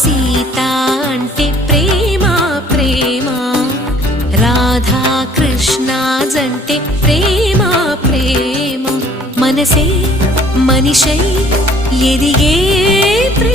సీత అంటే ప్రేమ ప్రేమ, రాధా కృష్ణ జంటే ప్రేమ ప్రేమ, మనసే మనిషై ఎదిగే ప్రేమ.